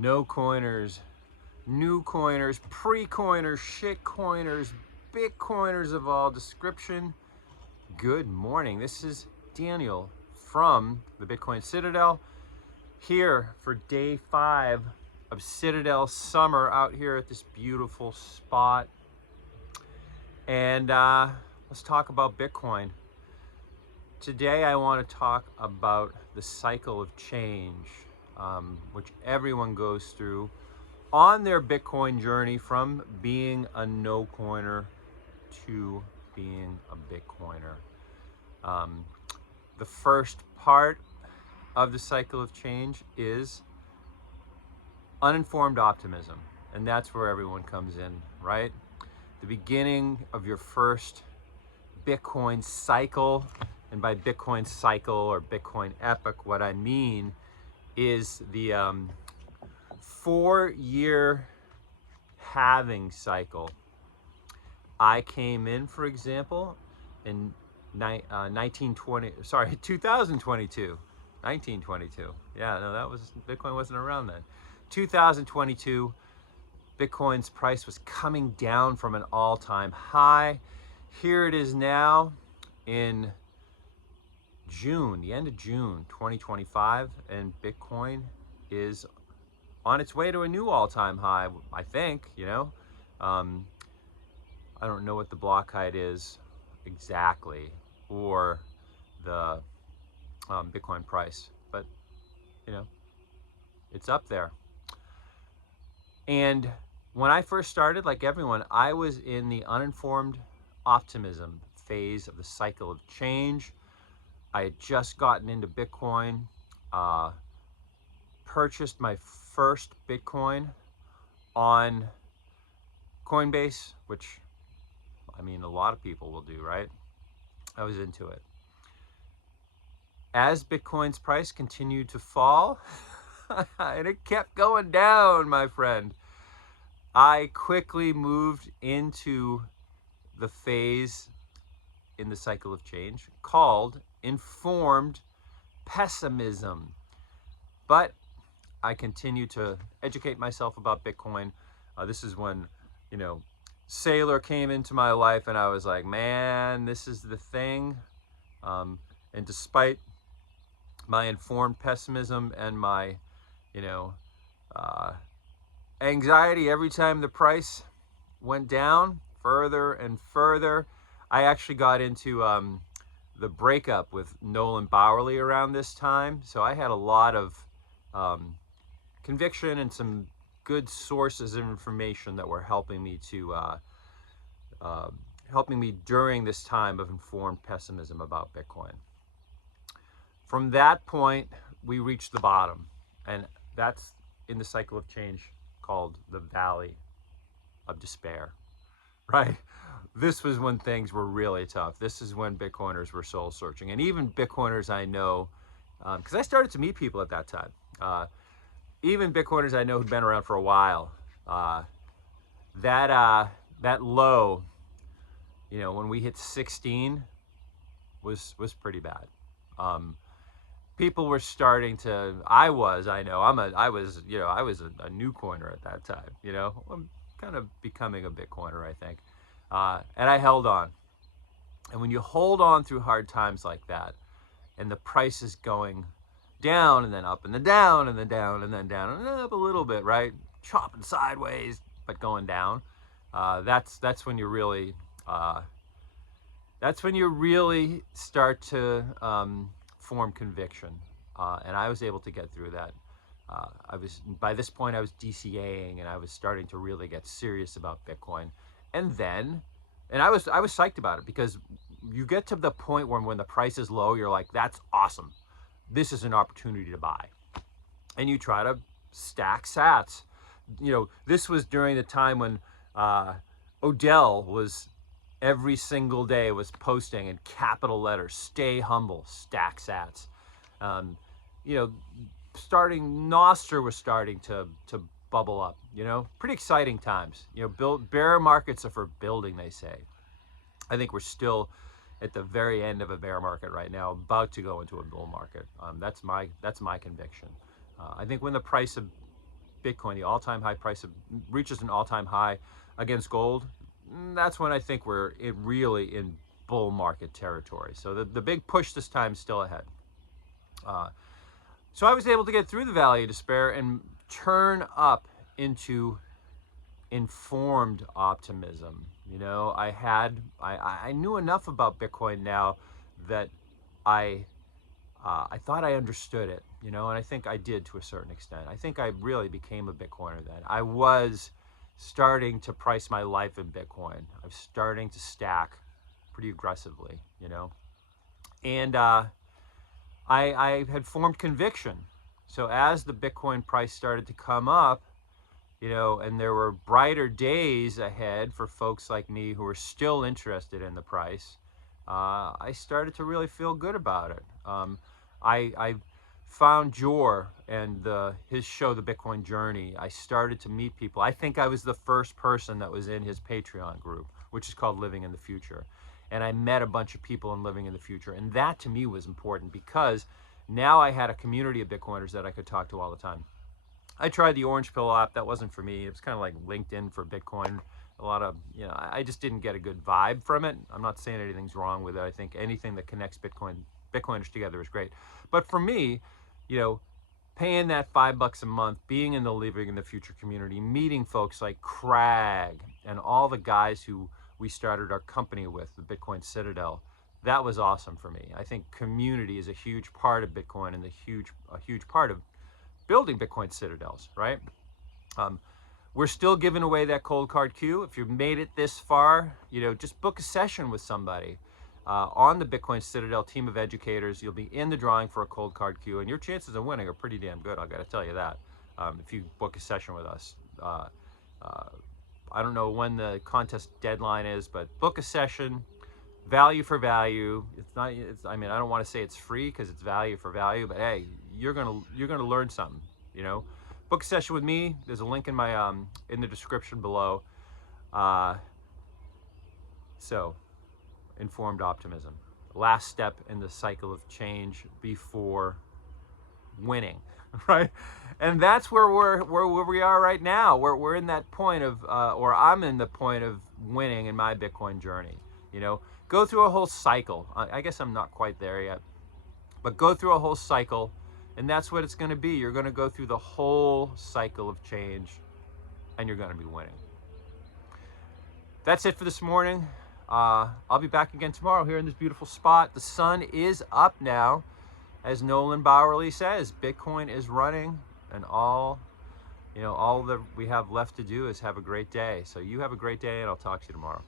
no coiners, new coiners, pre-coiners, shit coiners, Bitcoiners of all description. Good morning. This is Daniel from the Bitcoin Citadel here for day 5 of Citadel summer out here at this beautiful spot. And let's talk about Bitcoin. Today I want to talk about the cycle of change, which everyone goes through on their Bitcoin journey from being a no-coiner to being a Bitcoiner. The first part of the cycle of change is uninformed optimism, and that's where everyone comes in, right? The beginning of your first Bitcoin cycle, and by Bitcoin cycle or Bitcoin epoch, what I mean is the 4-year halving cycle. I came in, for example, in 2022. 1922. Yeah, no, Bitcoin wasn't around then. 2022, Bitcoin's price was coming down from an all-time high. Here it is now in June, the end of June 2025, and Bitcoin is on its way to a new all-time high, I think, I don't know what the block height is exactly, or the Bitcoin price, but it's up there. And when I first started, like everyone, I was in the uninformed optimism phase of the cycle of change. I had just gotten into Bitcoin, purchased my first Bitcoin on Coinbase, which a lot of people will do, right? I was into it. As Bitcoin's price continued to fall, and it kept going down, my friend, I quickly moved into the phase in the cycle of change called informed pessimism. But I continued to educate myself about Bitcoin. This is when, Sailor came into my life, and I was like, man, this is the thing. And despite my informed pessimism and my, anxiety every time the price went down further and further, I actually got into the breakup with Nolan Bowerly around this time. So I had a lot of conviction and some good sources of information that were helping me during this time of informed pessimism about Bitcoin. From that point, we reached the bottom, and that's in the cycle of change called the Valley of Despair, right? This was when things were really tough. This is when Bitcoiners were soul searching, and even Bitcoiners I know, because I started to meet people at that time. Even Bitcoiners I know who'd been around for a while, that low, when we hit 16, was pretty bad. People were starting to. I was a new coiner at that time. I'm kind of becoming a Bitcoiner, I think, and I held on. And when you hold on through hard times like that, and the price is going down and then up and then down and then down and then down and then up a little bit, right? Chopping sideways, but going down. That's when you really start to form conviction. And I was able to get through that. By this point I was DCAing, and I was starting to really get serious about Bitcoin. And I was psyched about it, because you get to the point where when the price is low, you're like, that's awesome. This is an opportunity to buy. And you try to stack sats. This was during the time when Odell was every single day was posting in capital letters, stay humble, stack sats. Nostr was starting to bubble up, pretty exciting times. Bear markets are for building, they say. I think we're still at the very end of a bear market right now, about to go into a bull market. That's my conviction. I think when the price of Bitcoin, the all-time high price reaches an all-time high against gold, that's when I think we're really in bull market territory. So the big push this time is still ahead. So I was able to get through the valley of despair and turn up into informed optimism. You know, I knew enough about Bitcoin now that I thought I understood it, you know, and I think I did to a certain extent. I think I really became a Bitcoiner then. I was starting to price my life in Bitcoin. I was starting to stack pretty aggressively, you know, and I had formed conviction. So as the Bitcoin price started to come up, you know, and there were brighter days ahead for folks like me who were still interested in the price, I started to really feel good about it. I found Jor and his show, The Bitcoin Journey. I started to meet people. I think I was the first person that was in his Patreon group, which is called Living in the Future. And I met a bunch of people in Living in the Future. And that to me was important because now I had a community of Bitcoiners that I could talk to all the time. I tried the Orange Pill app. That wasn't for me. It was kind of like LinkedIn for Bitcoin. A lot of, you know, I just didn't get a good vibe from it. I'm not saying anything's wrong with it. I think anything that connects Bitcoiners together is great. But for me, you know, paying that $5 a month, being in the Living in the Future community, meeting folks like Crag and all the guys who we started our company with, the Bitcoin Citadel, that was awesome for me. I think community is a huge part of Bitcoin and a huge part of building Bitcoin Citadels, right? We're still giving away that cold card queue. If you've made it this far, you know, just book a session with somebody on the Bitcoin Citadel team of educators. You'll be in the drawing for a cold card queue, and your chances of winning are pretty damn good. I got to tell you that. If you book a session with us, I don't know when the contest deadline is, but book a session. Value for value. It's not. I mean, I don't want to say it's free because it's value for value, but hey, you're gonna learn something. You know, book a session with me. There's a link in my in the description below. So, informed optimism. Last step in the cycle of change before winning, right? And that's where we are right now. We're in that point of, or I'm in the point of winning in my Bitcoin journey. You know, go through a whole cycle. I guess I'm not quite there yet, but go through a whole cycle, and that's what it's going to be. You're going to go through the whole cycle of change, and you're going to be winning. That's it for this morning. I'll be back again tomorrow here in this beautiful spot. The sun is up now. As Nolan Bowerly says, Bitcoin is running, and all that we have left to do is have a great day. So you have a great day, and I'll talk to you tomorrow.